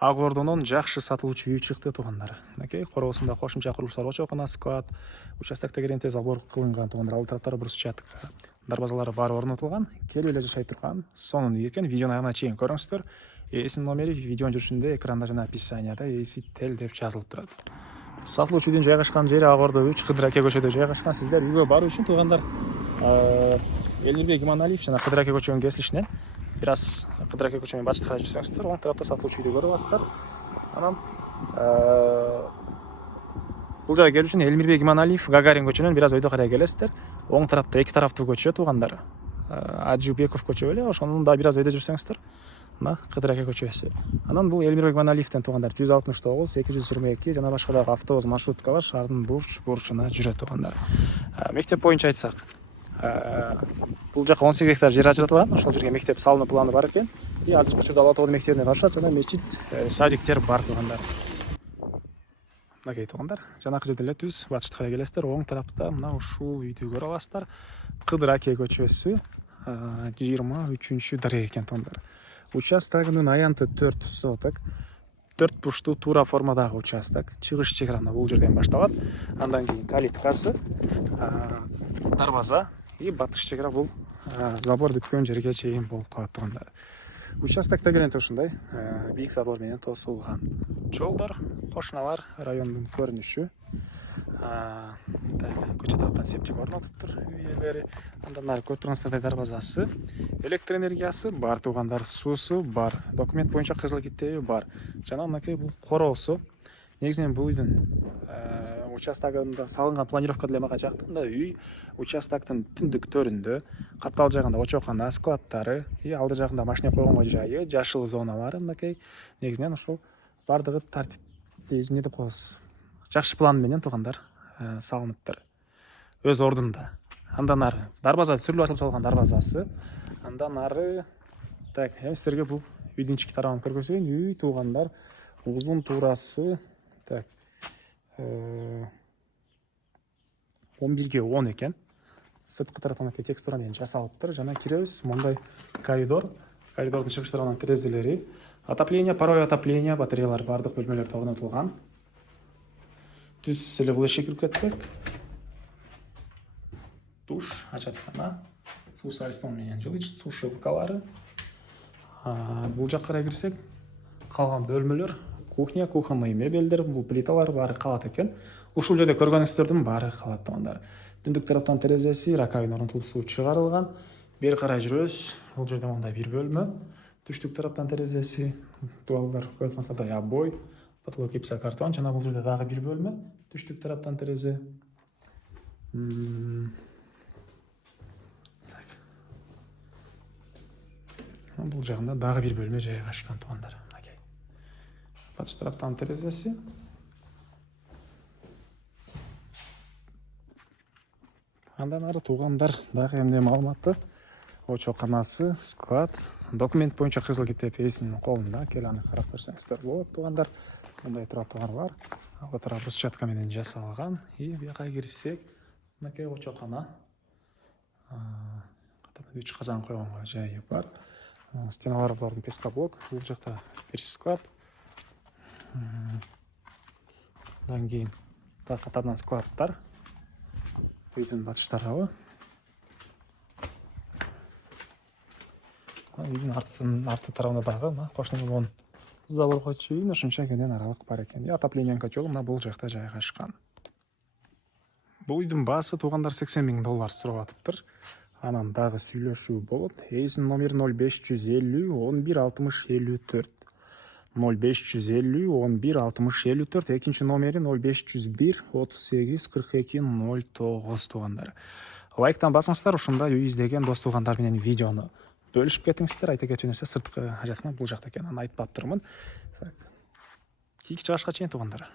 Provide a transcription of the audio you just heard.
Ак Ордонун жакшы сатылуучу үй чыкты туугандар. Мынакей короосунда кошумча курулуштар очокона, склад, участокто керенте забор кылынган туугандар. Ал тараптары брусчатка, дарбазалары баары орнотулган. Келип эле жашай турган сонун үй экен. Видеону аягына чейин көрүңүздөр. Ээсинин номери видеонун жүрүшүндө экранда жана описанияда ээси тел деп жазылып турат. Сатылуучу үйдүн жайгашкан жери Ак Ордо 3 Кыдыр аке көчөдө жайгашкан. Сиздер үйгө баруу үчүн туугандар Элмирбек Иманалиев жана Кыдыр аке көчөнүн кесилишинен бир аз Кыдыр аке көчөнүн батыш карай жүрсөңүздөр, оң тарапта сатылуучу үйдү көрүп аласыздар. Анан бул жайга келүү үчүн Элмирбек Иманалиев Гагарин көчөнөн бир аз өйдө карай келесиздер. Оң тарапта эки тараптуу көчө туугандар. Ажубеков көчө эле, ошонун да бир аз өйдө жүрсөңүздөр. Мына Кыдыр аке көчөсү. Анан бул Элмирбек Иманалиевден туугандар 169, 222 жана башка дагы автобус маршруткалар шаардын бурчуна жүрөт туугандар. Мектеп боюнча айтсак, бул жака 18 гектар жер ажыратылган. Ошол жерге мектеп салынуу планы бар экен. И азыркы учурда Ала Тоодун мектебине каршы жана мечит, садиктер бар туугандар. Мынакей туугандар, жанакы жерден эле түз батышты карай келесиздер. Оң тарапта мына ушул үйдү көрүп аласыздар. Кыдыр аке көчөсү 23-дарек экен туугандар. Участогунун аянты 4 соток. 4 бурчтуу туура формадагы участок. Чыгыш чеграна бул жерден башталат. Андан кийин калиткасы, дарбаза и батыш чегара бул забор бүткөн жерге чейин болуп калат туугандар. Участокто керенте ушундай бийик забор менен тосулган. Жолдор, кошуналар, райондун көрүнүшү. Көчө тараптан септик орнотуптур үй ээлери. Андан нары көрүп тургансыздардай дарбазасы, электр энергиясы бар туугандар, суусу бар, документ боюнча кызыл киттеби бар. Жана мынакей бул короосу. Негизинен бул үйдүн участогунда салынган планировка деле мага жакты. Мында үй участоктун түндүктөрүндө катталып жайганда очокона, складдары, и алды жагында машина койгонго жайы, жашыл зоналары мынакей. Негизинен ушул бардыгы тартипте, эмне деп коебуз, жакшы план менен туугандар салыныптыр. Өз ордунда. Андан ары дарбаза сүрүлүп ачылып салган дарбазасы. Андан ары эми сиздерге бул үйдүн ички тарабын көрсөтөйүн. Үй туугандар узун туурасы 11-ге 10 экен. Сырткы тараптан текстура менен жасалыптыр. Жана киребиз, мындай коридор. Коридордун чыгыш тарабынан терезелери, отопление, паровое отопление, батареялар бардык бөлмөлөрдө орнотулган. Түз эле бул эшикке кирип кетсек, душ, ачаткана, суус аристон менен жылыч, сушилкалары. Бул жакка карай кирсек, калган бөлмөлөр, кухня, кухонный мебелдер, бул плиталар баары калат экен. Ушул жерде көргөнүңүздөрдүн баары калат туугандар. Түндүк тараптан терезеси, раковина орнотулуп суу чыгарылган. Бери карай жүрөбүз. Бул жерде мындай бир бөлмө. Түштүк тараптан терезеси, дуалдар көрүп тургансыздардай обой, потолок гипсокартон. Жана бул жерде дагы бир бөлмө. Түштүк тараптан терезе. Бул жагында дагы бир бөлмө жайгашкан туугандар. Батыш тараптан терезеси. Андан ары туугандар дагы эмне маалыматы? Очоканасы, склад, документ боюнча кызыл китеп ээсинин колунда. Келип аны карап көрсөңүздөр болот туугандар. Мындай туруптар бар. Ал тарап брусчатка менен жасалган. И бияка кирсек, мынакей очокана. Катарда 3 казан койгонго жайы бар. Стеналары булардын пескоблок. Бул жакта бир склад. Андан кийин катардан складдар. Үйдүн батыш тарабы. Үйдүн арты тарабында дагы кошуна болгон заборго чейин ошончо кенен аралык бар экен. И отопление котелу мына бул жакта жайгашкан. Бул үйдүн баасы туугандар $80,000 сурап атыптыр. Анан дагы сүйлөшүү болот. Ээсинин номери 0550 11 60 54. 0550 11 60 54. Экинчи номери 0501 38 42 09 туугандар. Лайктан басыңыздар, ушунда үй издеген дос туугандар менен видеону бөлүшүп кетиңиздер. Айта кетчү нерсе сырткы ажатына бул жакта экенин айтпаптырмын. Кийинки чыгышка чейин туугандар.